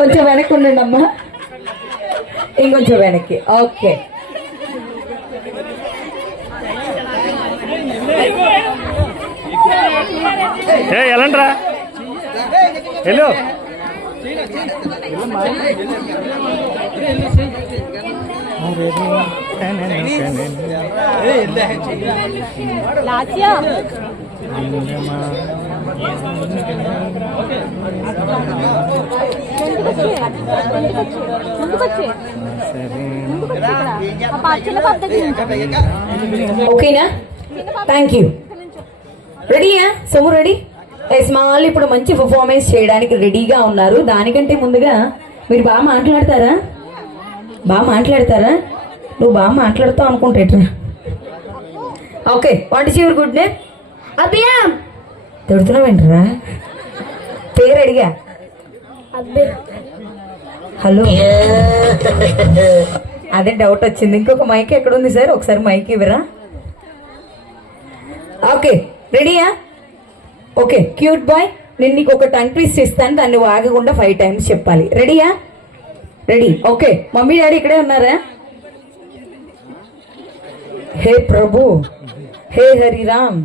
కొంచెం వెనక్కి ఉండండి అమ్మా ఇంకొంచెం వెనక్కి. ఓకే. ఎలాంట్రా వెళ్ళు. ఓకేనా? థ్యాంక్ యూ రెడీయా సొమ్ము రెడీ స్మాల్ ఇప్పుడు మంచి పర్ఫార్మెన్స్ చేయడానికి రెడీగా ఉన్నారు. దానికంటే ముందుగా మీరు బాగా మాట్లాడతారా? బాగా మాట్లాడతారా? నువ్వు బాగా మాట్లాడుతావు అనుకుంటేట్రా okay what is your good name Abhiya తిడుతున్నావేంట్రా పేరు అడిగా హలో. అదే డౌట్ వచ్చింది. ఇంకొక మైక్ ఎక్కడ ఉంది సార్? ఒకసారి మైక్ ఇవ్వరా? ఓకే రెడీయా ఓకే క్యూట్ బాయ్ నేను నీకు ఒక టంగ్ ట్విస్ట్ ఇస్తాను. దాన్ని ఆగకుండా ఫైవ్ టైమ్స్ చెప్పాలి. రెడీయా రెడీ ఓకే మమ్మీ డాడీ ఇక్కడే ఉన్నారా? హే ప్రభు హే హరిరామ్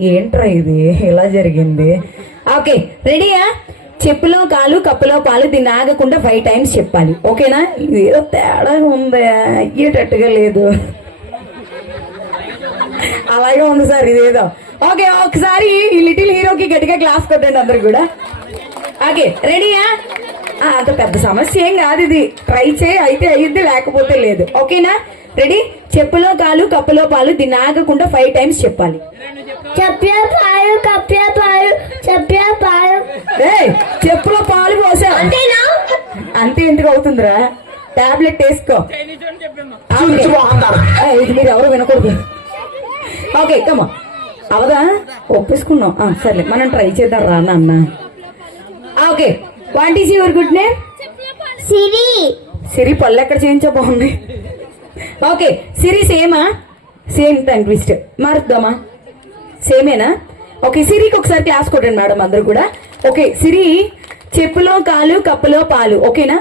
ఏంట్రా ఇది? ఎలా జరిగింది? ఓకే రెడీయా? చెప్పులో కాలు కప్పులో పాలు దీన్ని ఆగకుండా ఫైవ్ టైమ్స్ చెప్పాలి. ఓకేనా? ఇది ఏదో తేడా ఉందా. అయ్యేటట్టుగా లేదు. అలాగే ఉంది సార్ ఇదేదో. ఓకే ఒకసారి ఈ లిటిల్ హీరోకి గట్టిగా క్లాస్ కొట్టండి అందరు కూడా. ఓకే రెడీయా? అంత పెద్ద సమస్య ఏం కాదు ఇది. ట్రై చేయి అయితే అయ్యిద్ది లేకపోతే లేదు. ఓకేనా? రెడీ? చెప్పులో కాలు కప్పులో పాలు దీన్ని ఆగకుండా ఫైవ్ టైమ్స్ చెప్పాలి. చెప్పే పాలు కప్పే పాలు చెప్పే పాలు. ఏయ్, చెప్పులో పాలు పోసా అంతేనా? అంతే ఎందుకు అవుతుందిరా? టాబ్లెట్ వేసుకో. ఇది మీరు ఎవరు వినకూడదు. ఓకే కమ్మా అవదా? ఒప్పేసుకున్నాం. ఆ, సర్లే మనం ట్రై చేద్దాం రా నాన్న. Okay what is your good name? Siri. Siri పళ్ళు ఎక్కడ చేయించా బాగుంది ఓకే సిరి సేమా? సేమ్ టంగ్ ట్విస్ట్ మారుద్దామా? సేమేనా? ఓకే సిరికి ఒకసారి క్లాస్ కొట్టండి మేడం అందరు కూడా. ఓకే సిరి చెప్పులో కాలు కప్పులో పాలు ఓకేనా?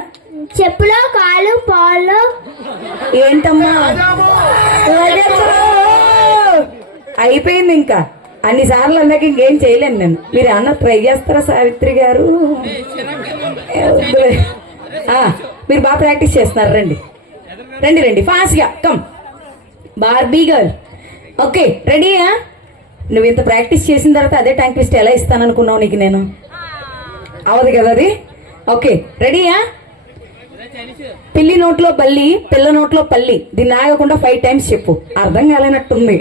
చెప్పులో కాలు పాలు. ఏంటమ్మా! అయిపోయింది ఇంకా. అన్ని సార్లు అన్నాక ఇంకేం చేయలేను నేను. మీరు అన్న ట్రై చేస్తారా సావిత్రి గారు? మీరు బాగా ప్రాక్టీస్ చేస్తున్నారు రండి. రండి రండి. ఫాస్ట్గా కమ్ బార్బీ గర్ల్ ఓకే రెడీయా నువ్వు ఇంత ప్రాక్టీస్ చేసిన తర్వాత అదే టైం ట్విస్ట్ ఎలా ఇస్తాను అనుకున్నావు నీకు నేను? అవదు కదా అది? ఓకే రెడీయా పిల్లి నోట్లో బల్లి పిల్ల నోట్లో పల్లి. దీన్ని ఆగకుండా ఫైవ్ టైమ్స్ చెప్పు. అర్థం కాలేనట్టుంది.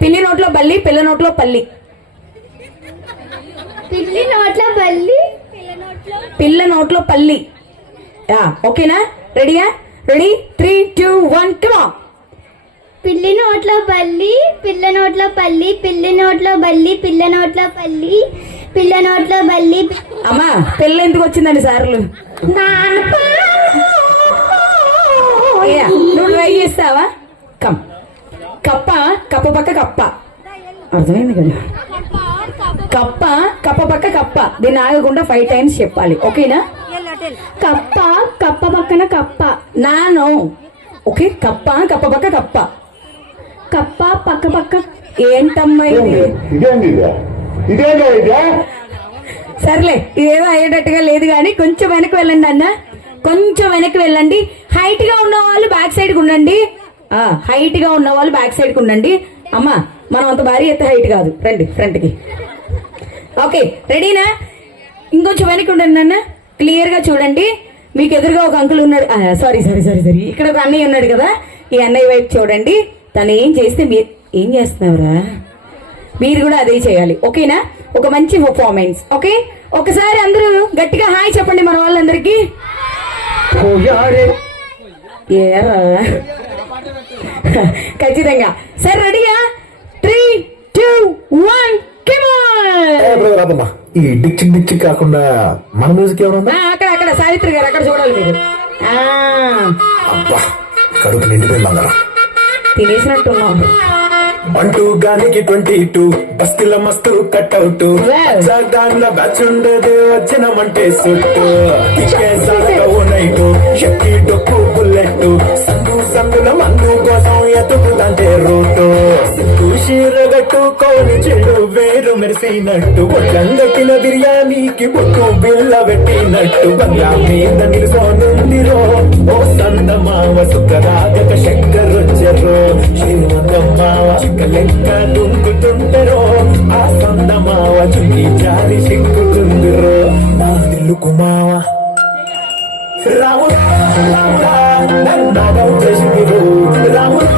పిల్లి నోట్లో బల్లి పిల్ల నోట్లో పల్లి. పిల్లి నోట్ల బల్లి పిల్ల నోట్లో పల్లి ఓకేనా రెడీయా రెడీ త్రీ టూ వన్ కమా పిల్లి నోట్ల బల్లి పిల్ల నోట్ల పల్లి పిల్లి నోట్ల బల్లి పిల్ల నోట్ల పల్లి పిల్ల నోట్ల బల్లి. అమ్మా పిల్ల ఎందుకు వచ్చిందండి సార్లు? నువ్వు ట్రై చేస్తావా? కమ్. కప్ప కప్ప పక్క కప్ప. అర్థమైంది కదా? కప్ప కప్ప. పక్క కప్ప. దీన్ని ఆగకుండా ఫైవ్ టైమ్స్ చెప్పాలి. ఓకేనా? కప్ప కప్ప పక్కన కప్ప. నానో. ఓకే కప్ప కప్ప పక్క కప్ప. కప్ప పక్క పక్క. ఏంటమ్మా ఇది? ఇదేంటి ఇదే? ఇదేంటి ఇదే? సర్లే ఇదేదో అయ్యేటట్టుగా లేదు కానీ కొంచెం వెనక్కి వెళ్ళండి అన్న. కొంచెం వెనక్కి వెళ్ళండి. హైట్గా ఉన్న వాళ్ళు బ్యాక్ సైడ్కి ఉండండి. ఆ హైట్గా ఉన్న వాళ్ళు బ్యాక్ సైడ్కి ఉండండి. అమ్మా మనం అంత భారీ ఎత్తే హైట్ కాదు. రండి ఫ్రంట్కి. ఓకే రెడీనా ఇంకొంచెం వెనక్కి ఉండండి నాన్న క్లియర్గా చూడండి. మీకు ఎదురుగా ఒక అంకుల్ ఉన్నాడు. సారీ సారీ సారీ సారీ ఇక్కడ ఒక అన్నయ్య ఉన్నాడు కదా. ఈ అన్నయ్య వైపు చూడండి. తను ఏం చేస్తే మీరు ఏం చేస్తున్నావురా? మీరు కూడా అదే చేయాలి. ఓకేనా? ఒక మంచి పర్ఫార్మెన్స్ ఓకే? ఒకసారి అందరూ గట్టిగా హాయ్ చెప్పండి మన వాళ్ళందరికీ. ఏరా? ఖచ్చితంగా. సరే రెడీగా త్రీ టూ వన్ రాదమ్మా ఈ డిచ్చి డిచ్చి కాకుండా మన మ్యూజిక్ ఏమైనా అక్కడ అక్కడ సావిత్రి గారు అక్కడ చూడాలి మీరు. అబ్బా కడుపు నిండిపోయింది అందరం తినేసినట్టున్నాం. అంటూ గానికి ట్వంటీ టూ బస్కిల మస్తు కట్అవుట్ దానిలో బ్యాచ్ ఉండదు వచ్చినమంటే సుట్టు. నైట్ డొక్కు బుల్లెట్ పెట్టినట్టు కొట్లంగట్టిన బిర్యానీకి బొట్టు బిళ్ళ పెట్టినట్టు బంగ్లా మీద నిలుసోనుందిరో ఓ సంత మావ సుఖరాగక శంకరొచ్చరో శ్రీమంత మావ లెక్క దుంకుతుందరో. ఆ సంత మావ చుంకి జారి సిక్కుతుందిరో నా దిల్లుకు మావ రాముడా రాముడా నన్ను చేసిందిరు రాముడా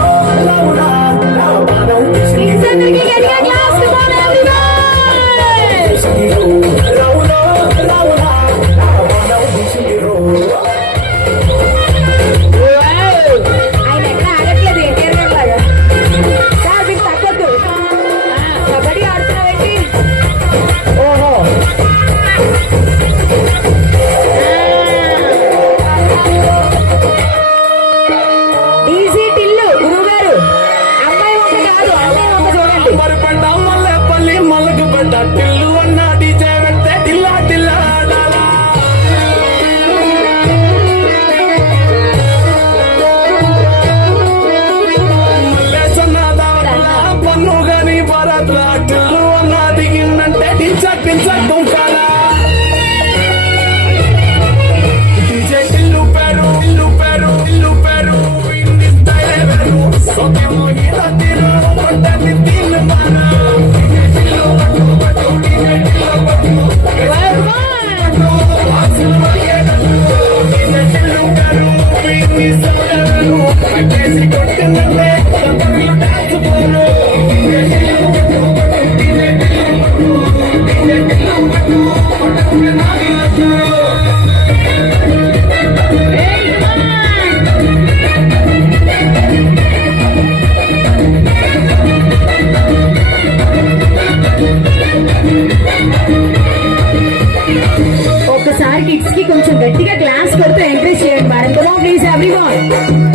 Thank you.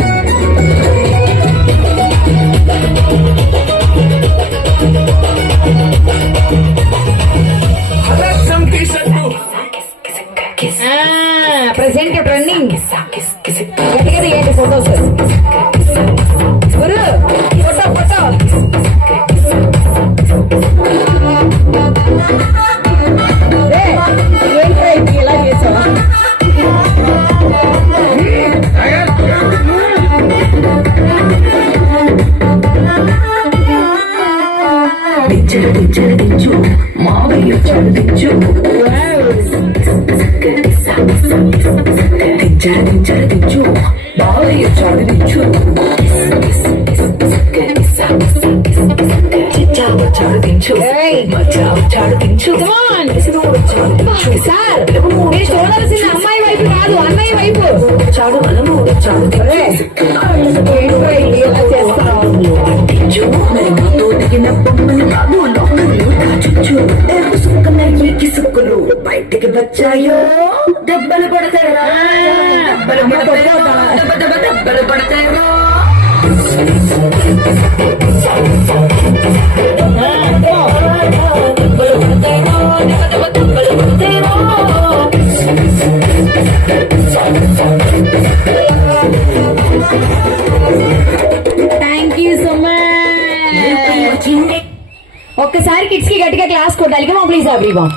చెడిదించు మావయ్య చెడిదించు చెడిదించు మావయ్య చెడిదించు చాడుదించు మచ్చావు చాడుదించు సార్ మీరు చూడాల్సిన అమ్మాయి వైపు కాదు అన్నయ్య వైపు. చాడు మనము చాడు చేస్తున్నాం అచ్చు సుక్కన ఏకి సుక్కులు. బయటికి వచ్చాయో? దెబ్బలు పడతాయరా దెబ్బలు పడతాయో? దెబ్బ దెబ్బలు పడతాయో? ఒక్కసారి కిడ్స్ కి గట్టిగా క్లాస్ కొట్టాలి కమా ప్లీజ్ ఎవ్రీవన్